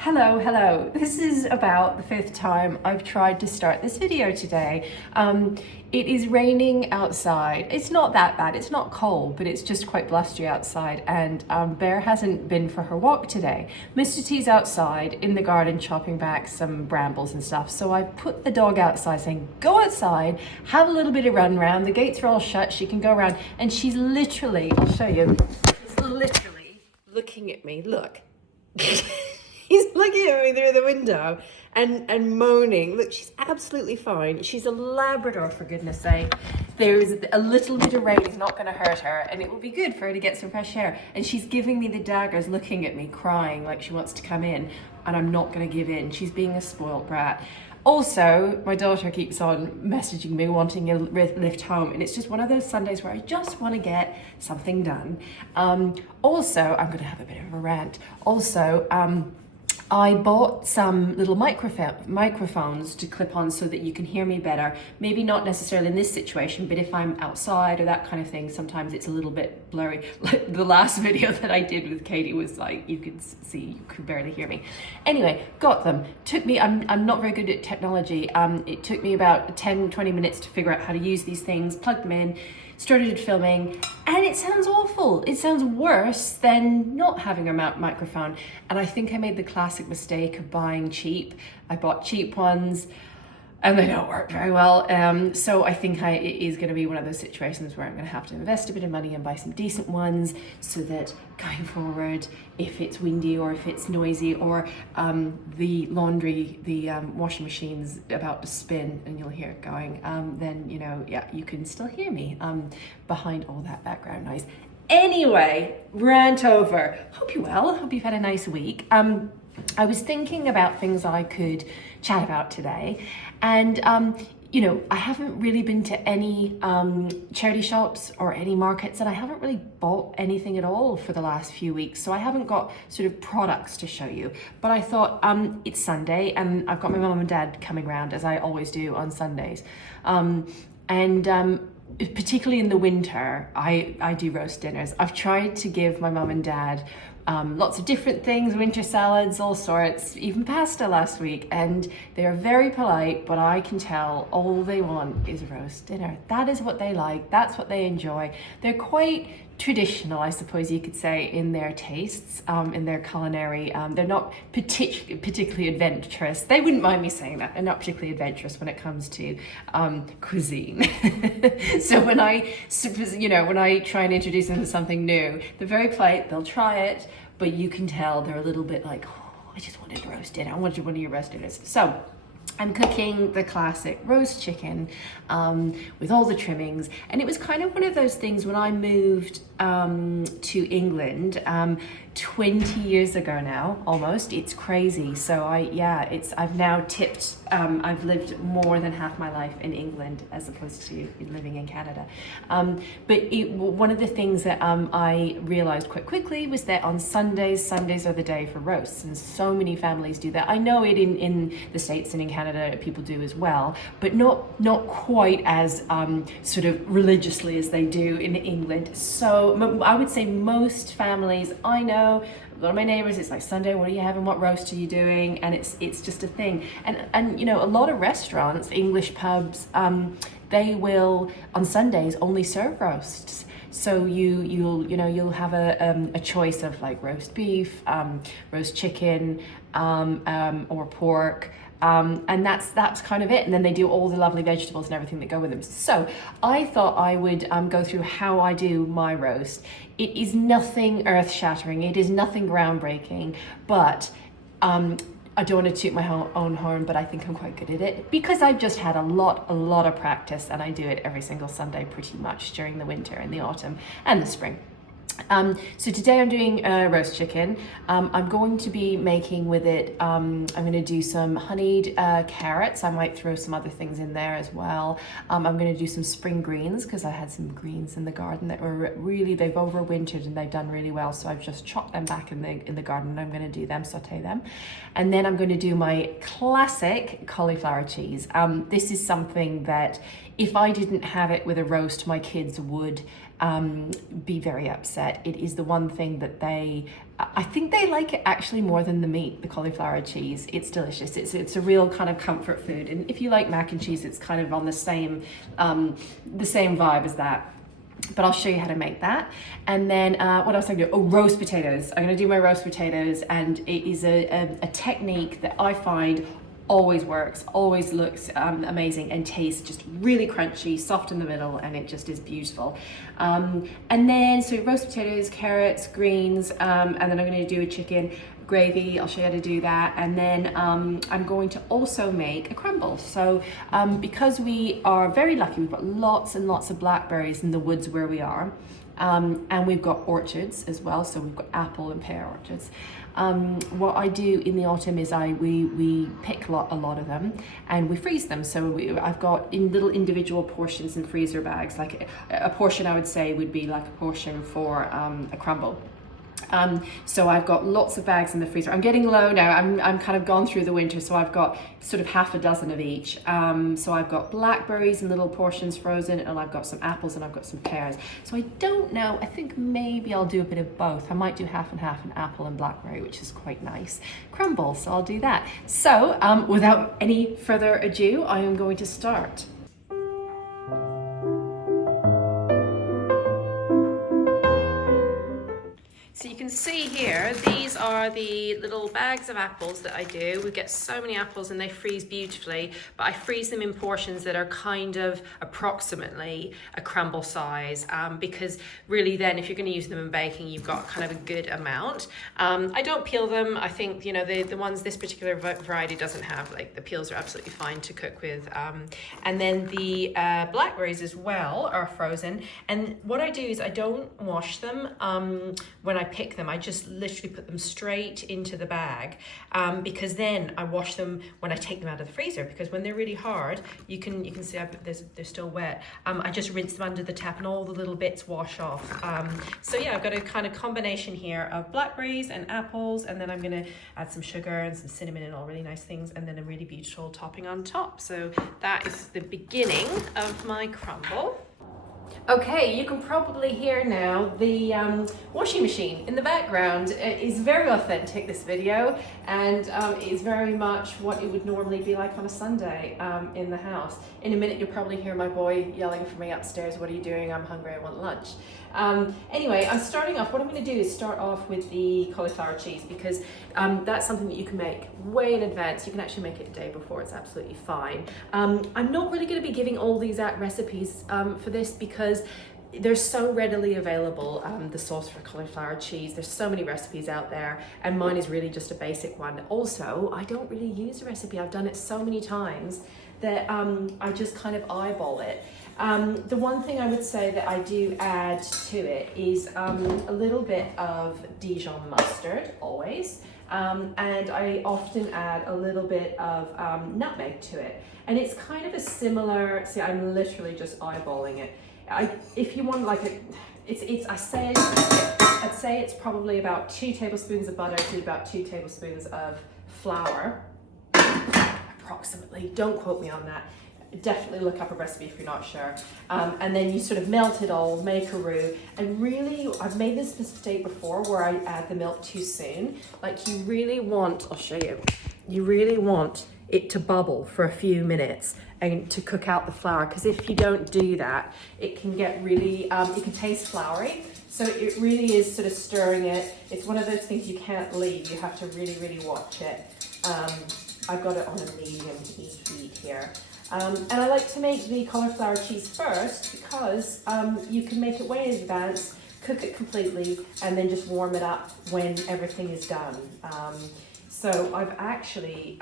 Hello. This is about the fifth time I've tried to start this video today. It is raining outside. It's not that bad, it's not cold, but it's just quite blustery outside, and Bear hasn't been for her walk today. Mr. T's outside in the garden chopping back some brambles and stuff, so I put the dog outside saying, go outside, have a little bit of run around, the gates are all shut, she can go around, and she's literally, I'll show you, she's literally looking at me, look. He's looking at me through the window and moaning. Look, she's absolutely fine. She's a Labrador, for goodness sake. There's a little bit of rain is not going to hurt her, and it will be good for her to get some fresh air. And she's giving me the daggers, looking at me, crying like she wants to come in, and I'm not going to give in. She's being a spoilt brat. Also, my daughter keeps on messaging me wanting a lift home, and it's just one of those Sundays where I just want to get something done. Also, I'm going to have a bit of a rant. I bought some little microphones to clip on so that you can hear me better. Maybe not necessarily in this situation, but if I'm outside or that kind of thing, sometimes it's a little bit blurry. Like the last video that I did with Katie was like, you could see, you could barely hear me. Anyway, got them. Took me, I'm not very good at technology. It took me about 10-20 minutes to figure out how to use these things, plugged them in, started filming, and it sounds awful. It sounds worse than not having a microphone. And I think I made the classic mistake of buying cheap. I bought cheap ones and they don't work very well. So I think it is going to be one of those situations where I'm going to have to invest a bit of money and buy some decent ones so that going forward, if it's windy or if it's noisy or the laundry, the washing machine's about to spin and you'll hear it going, then, you can still hear me behind all that background noise. Anyway, rant over. Hope you're well. Hope you've had a nice week. I was thinking about things I could chat about today, and I haven't really been to any charity shops or any markets, and I haven't really bought anything at all for the last few weeks, so I haven't got sort of products to show you. But I thought it's Sunday and I've got my mum and dad coming round, as I always do on Sundays, particularly in the winter, I do roast dinners. I've tried to give my mum and dad lots of different things, winter salads, all sorts, even pasta last week, and they're very polite, but I can tell all they want is roast dinner. That is what they like, that's what they enjoy. They're quite traditional, I suppose you could say, in their tastes, in their culinary. They're not particularly adventurous. They wouldn't mind me saying that. They're not particularly adventurous when it comes to cuisine. So when I try and introduce them to something new, they're very polite, they'll try it, but you can tell they're a little bit like, oh, I just wanted a roast dinner. I wanted one of your roast dinners. So I'm cooking the classic roast chicken with all the trimmings, and it was kind of one of those things when I moved to England 20 years ago now, almost. It's crazy. So I've now tipped, I've lived more than half my life in England as opposed to living in Canada. But one of the things that I realized quite quickly was that on Sundays are the day for roasts, and so many families do that. I know it in the States and in Canada people do as well, but not quite as sort of religiously as they do in England. So I would say most families I know, a lot of my neighbors, it's like, Sunday, what are you having? What roast are you doing? And it's just a thing. And a lot of restaurants, English pubs, they will on Sundays only serve roasts. So you'll have a choice of like roast beef, roast chicken, or pork. And that's kind of it. And then they do all the lovely vegetables and everything that go with them. So I thought I would go through how I do my roast. It is nothing earth-shattering. It is nothing groundbreaking, but I don't want to toot my own horn, but I think I'm quite good at it because I've just had a lot of practice, and I do it every single Sunday pretty much during the winter and the autumn and the spring. So today I'm doing roast chicken. I'm going to be making with it, I'm going to do some honeyed carrots. I might throw some other things in there as well. I'm going to do some spring greens because I had some greens in the garden that were they've overwintered and they've done really well. So I've just chopped them back in the garden, and I'm going to do them, saute them. And then I'm going to do my classic cauliflower cheese. This is something that if I didn't have it with a roast, my kids would be very upset. It is the one thing that I think they like it actually more than the meat, the cauliflower cheese. It's delicious. It's a real kind of comfort food. And if you like mac and cheese, it's kind of on the same vibe as that. But I'll show you how to make that. And then what else am I gonna do? Oh, roast potatoes. I'm gonna do my roast potatoes, and it is a technique that I find always works, always looks amazing and tastes just really crunchy, soft in the middle, and it just is beautiful. And then, so roast potatoes, carrots, greens, and then I'm gonna do a chicken gravy. I'll show you how to do that. And then I'm going to also make a crumble. So because we are very lucky, we've got lots and lots of blackberries in the woods where we are. And we've got orchards as well. So we've got apple and pear orchards. What I do in the autumn is we pick a lot of them and we freeze them. So I've got in little individual portions in freezer bags. Like a portion, I would say, would be like a portion for a crumble. So I've got lots of bags in the freezer. I'm getting low now. I'm kind of gone through the winter, so I've got sort of half a dozen of each. So I've got blackberries in little portions frozen, and I've got some apples and I've got some pears. So I don't know, I think maybe I'll do a bit of both. I might do half and half, an apple and blackberry, which is quite nice. Crumble, so I'll do that. So without any further ado, I am going to start. So you can see here, these are the little bags of apples that I do. We get so many apples and they freeze beautifully, but I freeze them in portions that are kind of approximately a crumble size, because really then if you're going to use them in baking, you've got kind of a good amount. I don't peel them. I think, you know, the ones this particular variety doesn't have, like the peels are absolutely fine to cook with. And then the blackberries as well are frozen. And what I do is I don't wash them when I pick them. I just literally put them straight into the bag, because then I wash them when I take them out of the freezer, because when they're really hard, you can see they're still wet. I just rinse them under the tap and all the little bits wash off. So yeah, I've got a kind of combination here of blackberries and apples, and then I'm going to add some sugar and some cinnamon and all really nice things, and then a really beautiful topping on top. So that is the beginning of my crumble. Okay, you can probably hear now the washing machine in the background. It is very authentic, this video, and it is very much what it would normally be like on a Sunday in the house. In a minute, you'll probably hear my boy yelling for me upstairs, "What are you doing? I'm hungry, I want lunch." Anyway, I'm starting off, what I'm going to do is start off with the cauliflower cheese, because that's something that you can make way in advance. You can actually make it a day before, it's absolutely fine. I'm not really going to be giving all these out recipes for this, because they're so readily available, the sauce for cauliflower cheese. There's so many recipes out there, and mine is really just a basic one. Also, I don't really use a recipe. I've done it so many times that I just kind of eyeball it. The one thing I would say that I do add to it is a little bit of Dijon mustard, always. And I often add a little bit of nutmeg to it. And it's kind of a similar, see, I'm literally just eyeballing it. If you want like I'd say it's probably about 2 tablespoons of butter to about 2 tablespoons of flour, approximately. Don't quote me on that. Definitely look up a recipe if you're not sure. And then you sort of melt it all, make a roux, and really, I've made this mistake before where I add the milk too soon. Like you really want, I'll show you, you really want it to bubble for a few minutes and to cook out the flour, because if you don't do that, it can get really, it can taste floury. So it really is sort of stirring it. It's one of those things you can't leave. You have to really, really watch it. I've got it on a medium heat here. And I like to make the cauliflower cheese first, because you can make it way in advance, cook it completely, and then just warm it up when everything is done. So I've actually,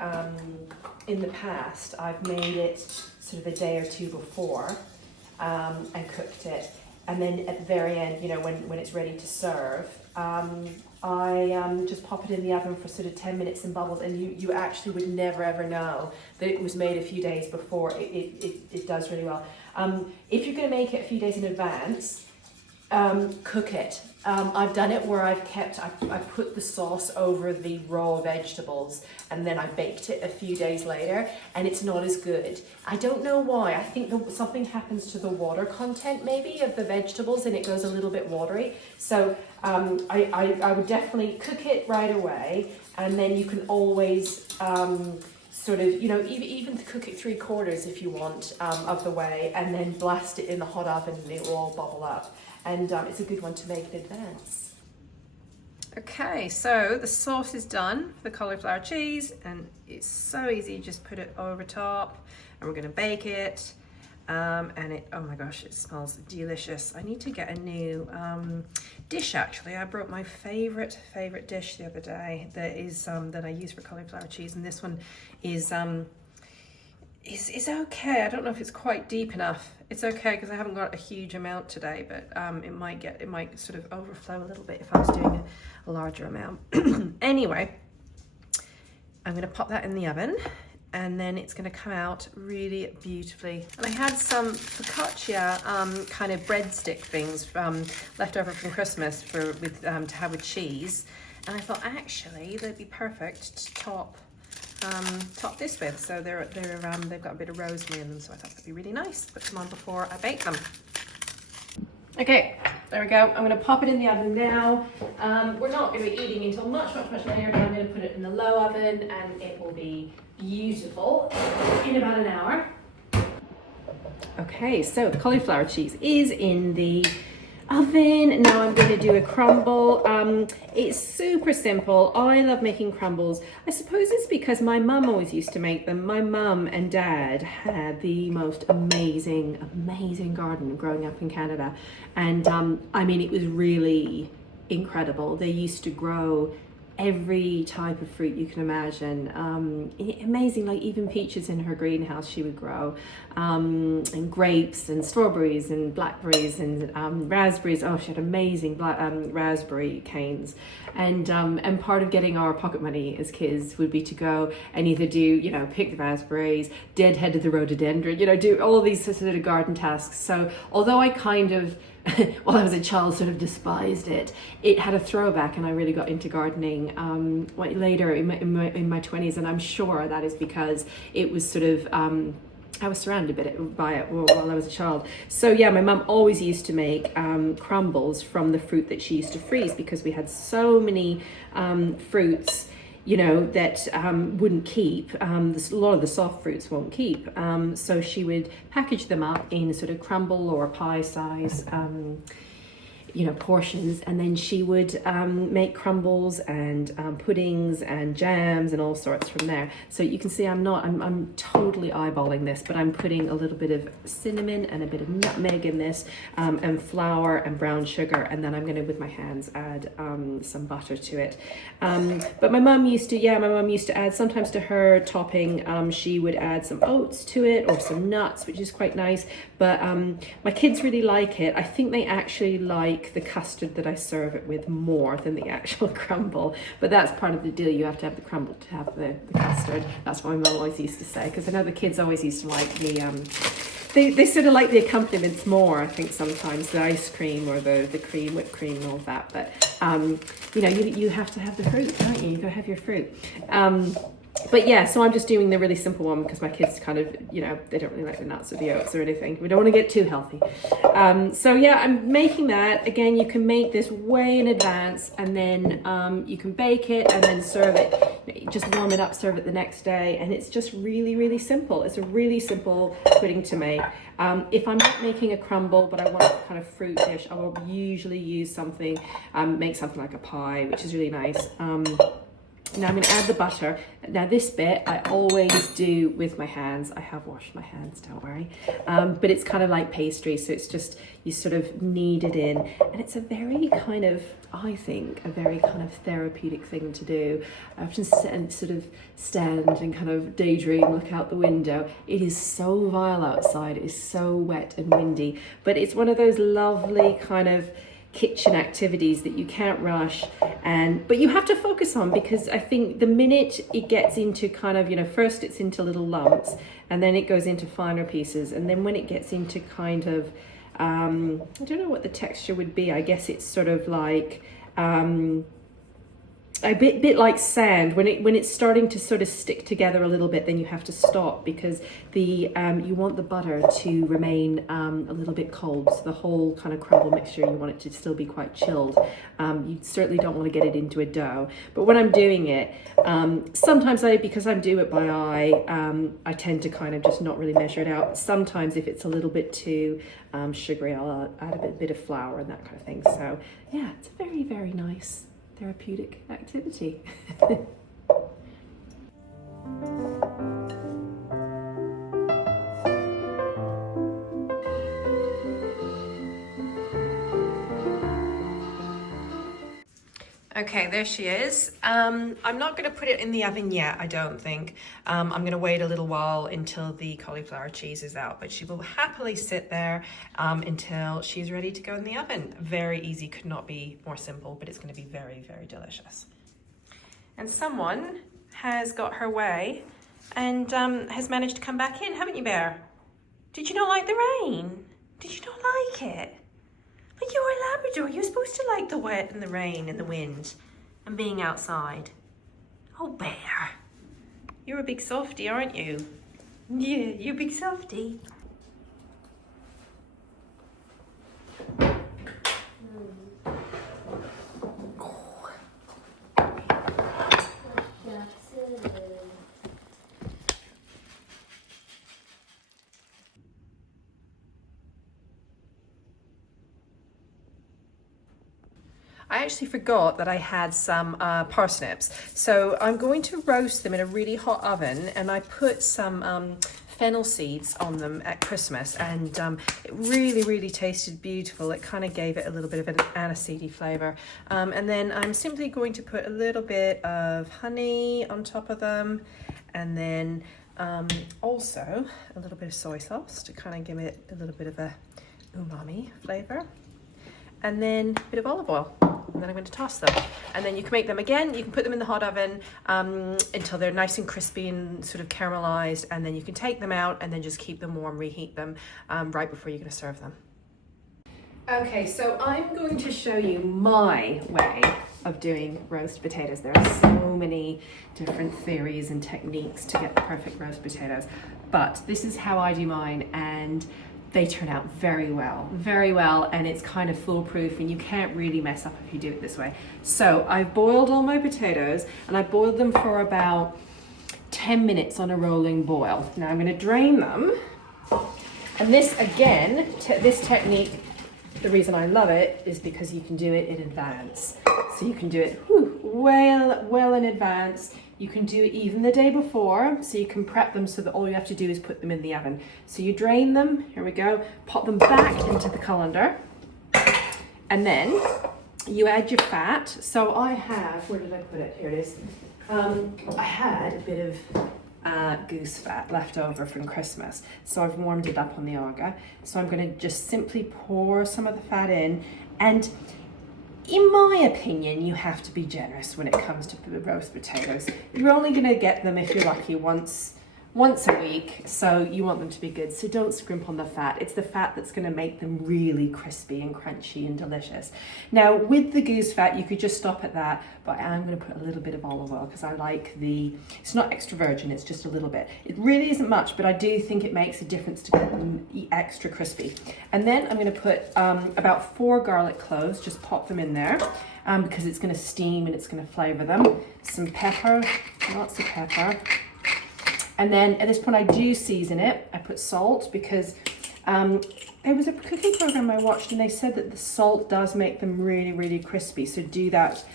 in the past, I've made it sort of a day or two before and cooked it. And then at the very end, you know, when it's ready to serve, I just pop it in the oven for sort of 10 minutes in bubbles, and you actually would never ever know that it was made a few days before. It does really well. If you're going to make it a few days in advance, Cook it. I've done it where I put the sauce over the raw vegetables and then I baked it a few days later, and it's not as good. I don't know why. I think something happens to the water content maybe of the vegetables and it goes a little bit watery. So I would definitely cook it right away, and then you can always sort of, you know, even cook it 3/4 if you want of the way, and then blast it in the hot oven and it will all bubble up. And it's a good one to make in advance. Okay, so the sauce is done for the cauliflower cheese, and it's so easy. Just put it over top, and we're going to bake it. And it, oh my gosh, it smells delicious. I need to get a new dish. Actually, I brought my favorite dish the other day that is that I use for cauliflower cheese, and this one is okay. I don't know if it's quite deep enough. It's okay because I haven't got a huge amount today, but it might sort of overflow a little bit if I was doing a larger amount. Anyway, I'm going to pop that in the oven, and then it's going to come out really beautifully. And I had some focaccia kind of breadstick things left over from Christmas to have with cheese, and I thought actually they'd be perfect to top this with. So they've got a bit of rosemary in them, so I thought that'd be really nice. Put them on before I bake them. Okay, there we go. I'm going to pop it in the oven now. We're not going to be eating until much later, but I'm going to put it in the low oven and it will be beautiful in about an hour. Okay, so the cauliflower cheese is in the oven. Now I'm going to do a crumble. It's super simple. I love making crumbles. I suppose it's because my mum always used to make them. My mum and dad had the most amazing garden growing up in Canada. And I mean, it was really incredible. They used to grow every type of fruit you can imagine. Amazing, like even peaches in her greenhouse she would grow, and grapes and strawberries and blackberries and raspberries. Oh, she had amazing raspberry canes. And part of getting our pocket money as kids would be to go and either do, you know, pick the raspberries, deadheaded the rhododendron, you know, do all these sort of garden tasks. So although I kind of while I was a child sort of despised it, it had a throwback, and I really got into gardening later in my 20s, and I'm sure that is because it was sort of I was surrounded by it while I was a child. So yeah, my mum always used to make crumbles from the fruit that she used to freeze, because we had so many fruits, you know, that wouldn't keep. A lot of the soft fruits won't keep. So she would package them up in sort of crumble or pie size, you know, portions, and then she would make crumbles and puddings and jams and all sorts from there. So you can see I'm totally eyeballing this, but I'm putting a little bit of cinnamon and a bit of nutmeg in this, and flour and brown sugar, and then I'm going to, with my hands, add some butter to it. But my mum used to add, sometimes to her topping, she would add some oats to it or some nuts, which is quite nice. But my kids really like it. I think they actually like the custard that I serve it with more than the actual crumble, but that's part of the deal. You have to have the crumble to have the custard. That's what my mum always used to say, because I know the kids always used to like the they sort of like the accompaniments more, I think, sometimes the ice cream or the cream, whipped cream and all that. But you know, you have to have the fruit, don't you? You gotta have your fruit. But yeah, so I'm just doing the really simple one because my kids kind of, you know, they don't really like the nuts or the oats or anything. We don't want to get too healthy. So yeah, I'm making that. Again, you can make this way in advance, and then you can bake it and then serve it. Just warm it up, serve it the next day, and it's just really, really simple. It's a really simple pudding to make. If I'm not making a crumble, but I want a kind of fruit dish, I will usually use something, make something like a pie, which is really nice. Now I'm going to add the butter. Now this bit I always do with my hands. I have washed my hands, don't worry. But it's kind of like pastry, so it's just, you sort of knead it in. And it's a very kind of, I think, a very kind of therapeutic thing to do. I often sort of stand and kind of daydream, look out the window. It is so vile outside. It is so wet and windy. But it's one of those lovely kind of kitchen activities that you can't rush, but you have to focus on, because I think the minute it gets into kind of, you know, first it's into little lumps and then it goes into finer pieces, and then when it gets into kind of I don't know what the texture would be. I guess it's sort of like a bit like sand. When it's starting to sort of stick together a little bit, then you have to stop, because the you want the butter to remain a little bit cold. So the whole kind of crumble mixture, you want it to still be quite chilled. You certainly don't want to get it into a dough. But when I'm doing it, sometimes because I do it by eye, I tend to kind of just not really measure it out. Sometimes if it's a little bit too sugary, I'll add a bit of flour and that kind of thing. So yeah, it's a very, very nice therapeutic activity. Okay, there she is. I'm not going to put it in the oven yet, I don't think. I'm going to wait a little while until the cauliflower cheese is out, but she will happily sit there until she's ready to go in the oven. Very easy, could not be more simple, but it's going to be very, very delicious. And someone has got her way and has managed to come back in, haven't you, Bear? Did you not like the rain? Did you not like it? But you're a Labrador, you're supposed to like the wet and the rain and the wind and being outside. Oh, Bear, you're a big softie, aren't you? Yeah, you're a big softie. I actually forgot that I had some parsnips. So I'm going to roast them in a really hot oven, and I put some fennel seeds on them at Christmas, and it really, really tasted beautiful. It kind of gave it a little bit of an aniseedy flavor. And then I'm simply going to put a little bit of honey on top of them, and then also a little bit of soy sauce to kind of give it a little bit of a umami flavor, and then a bit of olive oil. And then I'm going to toss them, and then you can make them again. You can put them in the hot oven until they're nice and crispy and sort of caramelized, and then you can take them out and then just keep them warm, reheat them right before you're going to serve them. Okay, so I'm going to show you my way of doing roast potatoes. There are so many different theories and techniques to get the perfect roast potatoes, but this is how I do mine, and they turn out very well, and it's kind of foolproof, and you can't really mess up if you do it this way. So I've boiled all my potatoes, and I boiled them for about 10 minutes on a rolling boil. Now I'm going to drain them, and this again, this technique, the reason I love it is because you can do it in advance. So you can do it well in advance. You can do it even the day before, so you can prep them so that all you have to do is put them in the oven. So you drain them, here we go, pop them back into the colander, and then you add your fat. So I have, where did I put it? Here it is. I had a bit of goose fat left over from Christmas, so I've warmed it up on the Aga. So I'm going to just simply pour some of the fat in, and in my opinion, you have to be generous when it comes to roast potatoes. You're only going to get them, if you're lucky, once a week, so you want them to be good. So don't scrimp on the fat. It's the fat that's going to make them really crispy and crunchy and delicious. Now, with the goose fat, you could just stop at that, but I'm going to put a little bit of olive oil because I like it's not extra virgin, it's just a little bit. It really isn't much, but I do think it makes a difference to get them extra crispy. And then I'm going to put about 4 garlic cloves, just pop them in there because it's going to steam and it's going to flavor them. Some pepper, lots of pepper. And then at this point I do season it. I put salt because there was a cooking program I watched, and they said that the salt does make them really, really crispy. So do that,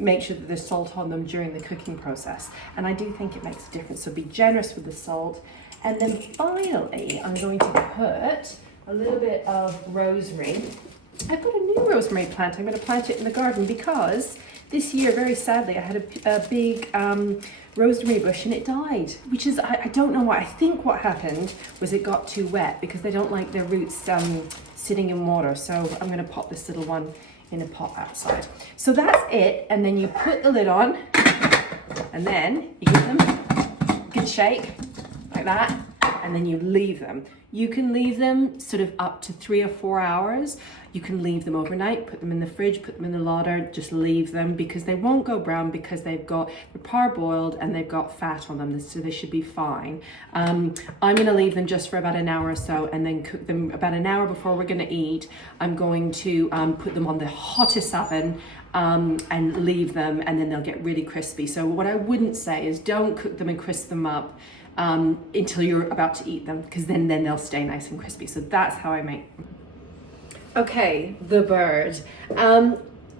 make sure that there's salt on them during the cooking process. And I do think it makes a difference, so be generous with the salt. And then finally, I'm going to put a little bit of rosemary. I've got a new rosemary plant. I'm going to plant it in the garden because this year, very sadly, I had a big rosemary bush and it died, which is, I don't know why. I think what happened was it got too wet because they don't like their roots sitting in water. So I'm going to pop this little one in a pot outside. So that's it. And then you put the lid on, and then you give them a good shake like that, and then you leave them. You can leave them sort of up to 3 or 4 hours. You can leave them overnight, put them in the fridge, put them in the larder, just leave them because they won't go brown because they're parboiled and they've got fat on them, so they should be fine. I'm gonna leave them just for about an hour or so and then cook them about an hour before we're gonna eat. I'm going to put them on the hottest oven and leave them, and then they'll get really crispy. So what I wouldn't say is don't cook them and crisp them up until you're about to eat them, because then they'll stay nice and crispy. So that's how I make them. Okay, the bird.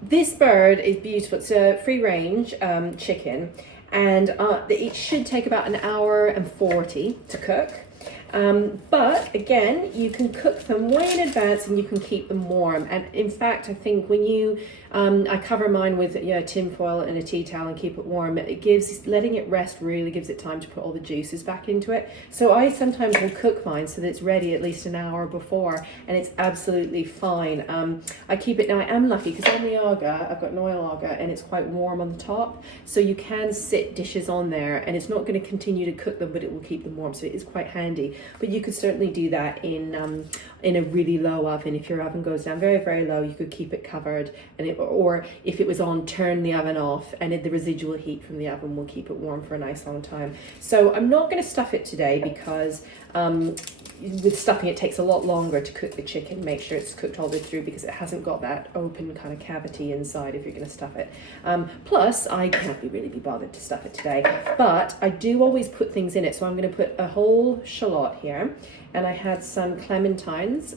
This bird is beautiful. It's a free range chicken, and it should take about 1 hour and 40 to cook. But again, you can cook them way in advance and you can keep them warm. And in fact, I think when you, I cover mine with tin foil and a tea towel and keep it warm, letting it rest really gives it time to put all the juices back into it. So I sometimes will cook mine so that it's ready at least an hour before, and it's absolutely fine. I keep it, now I am lucky because on the aga, I've got an oil aga and it's quite warm on the top. So you can sit dishes on there and it's not going to continue to cook them, but it will keep them warm. So it is quite handy. But you could certainly do that in a really low oven. If your oven goes down very, very low, you could keep it covered, and or if it was on, turn the oven off, and the residual heat from the oven will keep it warm for a nice long time. So I'm not going to stuff it today because with stuffing it takes a lot longer to cook the chicken. Make sure it's cooked all the way through because it hasn't got that open kind of cavity inside if you're going to stuff it. Plus I can't really be bothered to stuff it today, but I do always put things in it. So I'm going to put a whole shallot here, and I had some clementines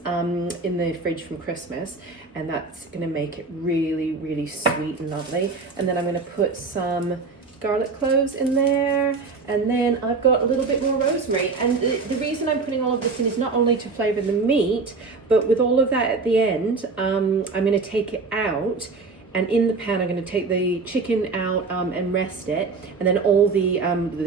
in the fridge from Christmas, and that's going to make it really, really sweet and lovely. And then I'm going to put some garlic cloves in there, and then I've got a little bit more rosemary. And the reason I'm putting all of this in is not only to flavour the meat, but with all of that at the end, I'm going to take it out, and in the pan I'm going to take the chicken out and rest it, and then all the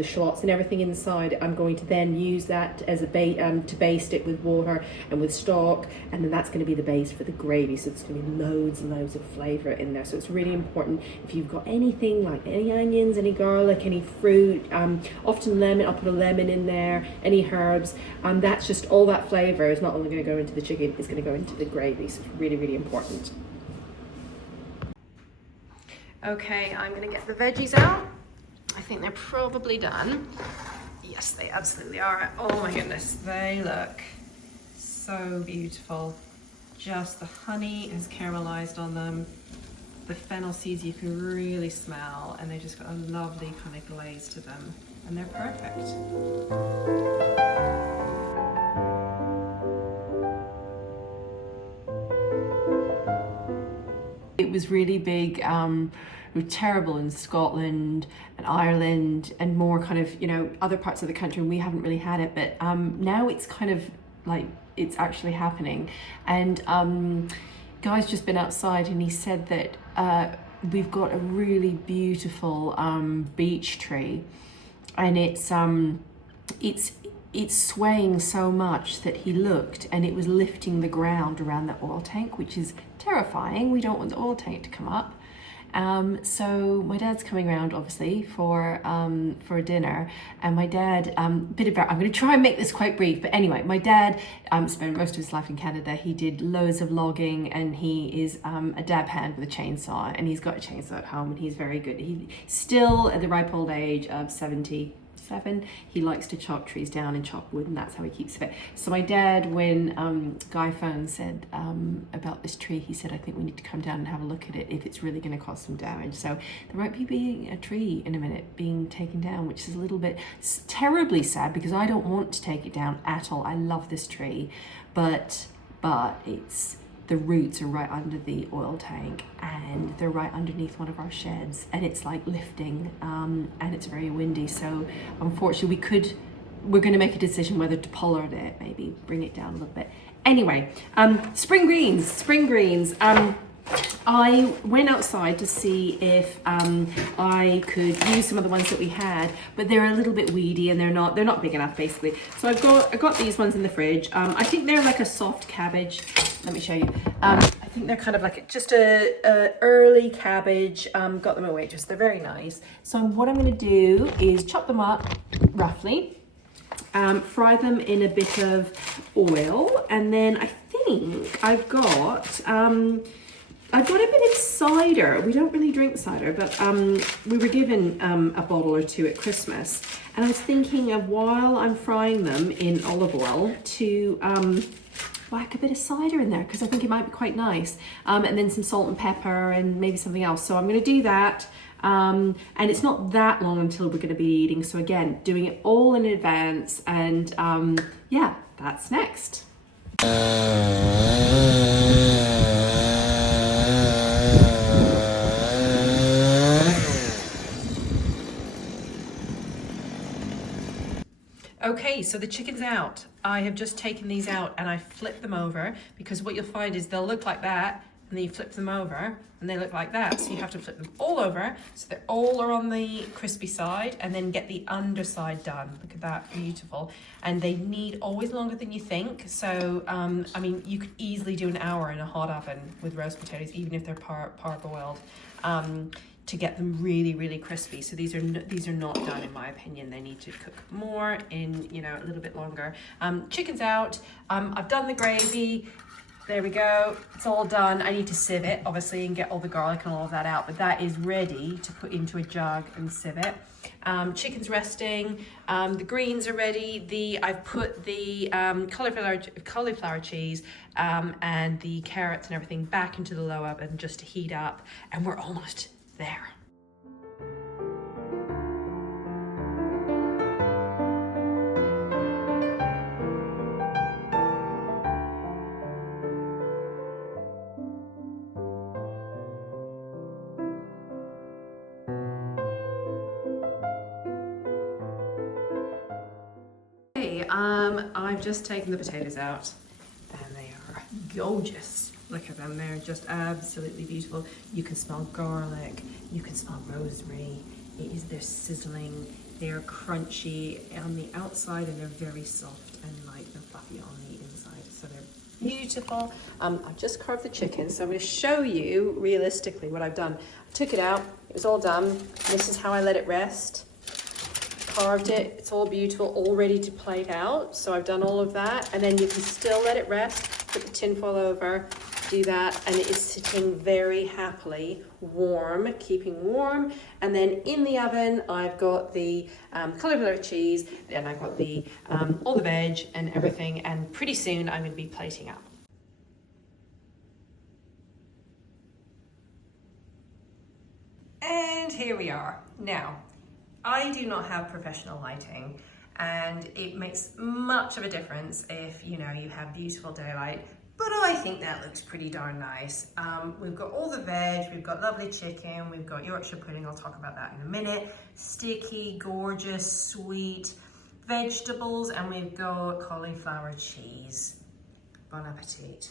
shallots and everything inside, I'm going to then use that as a bait to baste it with water and with stock, and then that's going to be the base for the gravy. So it's going to be loads and loads of flavour in there. So it's really important, if you've got anything like any onions, any garlic, any fruit, often lemon, I'll put a lemon in there, any herbs, that's just all that flavour is not only going to go into the chicken, it's going to go into the gravy. So it's really, really important. Okay, I'm gonna get the veggies out. I think they're probably done. Yes, they absolutely are. Oh my goodness, they look so beautiful. Just the honey has caramelized on them. The fennel seeds you can really smell, and they just got a lovely kind of glaze to them, and they're perfect. It was really big, it was terrible in Scotland and Ireland and more kind of, other parts of the country, and we haven't really had it, but now it's kind of like, it's actually happening. And Guy's just been outside and he said that we've got a really beautiful beech tree, and it's swaying so much that he looked and it was lifting the ground around the oil tank, which is terrifying. We don't want the oil tank to come up. So my dad's coming around obviously for dinner, and my dad, I'm going to try and make this quite brief, but anyway, my dad spent most of his life in Canada. He did loads of logging, and he is a dab hand with a chainsaw, and he's got a chainsaw at home, and he's very good. He's still at the ripe old age of 77. He likes to chop trees down and chop wood, and that's how he keeps fit. So my dad, when Guy phoned, said about this tree, he said, I think we need to come down and have a look at it if it's really going to cause some damage. So there might be a tree in a minute being taken down, which is a little bit terribly sad because I don't want to take it down at all. I love this tree, but it's, the roots are right under the oil tank, and they're right underneath one of our sheds, and it's like lifting, and it's very windy. So unfortunately we're going to make a decision whether to pollard it, maybe bring it down a little bit. Anyway, spring greens. I went outside to see if I could use some of the ones that we had, but they're a little bit weedy and they're not big enough basically. So I got these ones in the fridge. I think they're like a soft cabbage. Let me show you. I think they're kind of like just a early cabbage. Got them at Waitrose. They're very nice. So what I'm going to do is chop them up roughly. fry them in a bit of oil, and then I think I've got a bit of cider. We don't really drink cider, but we were given a bottle or two at Christmas, and I was thinking of, while I'm frying them in olive oil, to whack a bit of cider in there, because I think it might be quite nice, and then some salt and pepper and maybe something else. So I'm going to do that, and it's not that long until we're going to be eating, so again, doing it all in advance, and yeah, that's next. Okay, so the chicken's out. I have just taken these out and I flipped them over, because what you'll find is they'll look like that, and then you flip them over and they look like that. So you have to flip them all over so they're all are on the crispy side, and then get the underside done. Look at that, beautiful. And they need always longer than you think. So, I mean, you could easily do an hour in a hot oven with roast potatoes, even if they're par-boiled. To get them really, really crispy. So these are not done, in my opinion. They need to cook more in, you know, a little bit longer. Chicken's out. I've done the gravy. There we go. It's all done. I need to sieve it, obviously, and get all the garlic and all of that out. But that is ready to put into a jug and sieve it. Chicken's resting. The greens are ready. I've put the cauliflower cheese and the carrots and everything back into the low oven just to heat up, and we're almost there. Okay, I've just taken the potatoes out, and they are gorgeous. Look at them, they're just absolutely beautiful. You can smell garlic, you can smell rosemary. They're sizzling, they're crunchy on the outside, and they're very soft and light and fluffy on the inside. So they're beautiful. I've just carved the chicken, so I'm going to show you realistically what I've done. I took it out, it was all done. This is how I let it rest. Carved it, it's all beautiful, all ready to plate out. So I've done all of that, and then you can still let it rest, put the tinfoil over, do that, and it is sitting very happily warm, keeping warm. And then in the oven I've got the cauliflower cheese, and I've got the all the veg and everything, and pretty soon I'm going to be plating up. And here we are. Now, I do not have professional lighting, and it makes much of a difference if, you know, you have beautiful daylight, but I think that looks pretty darn nice. We've got all the veg, we've got lovely chicken, we've got Yorkshire pudding, I'll talk about that in a minute, sticky, gorgeous, sweet vegetables, and we've got cauliflower cheese. Bon appetit.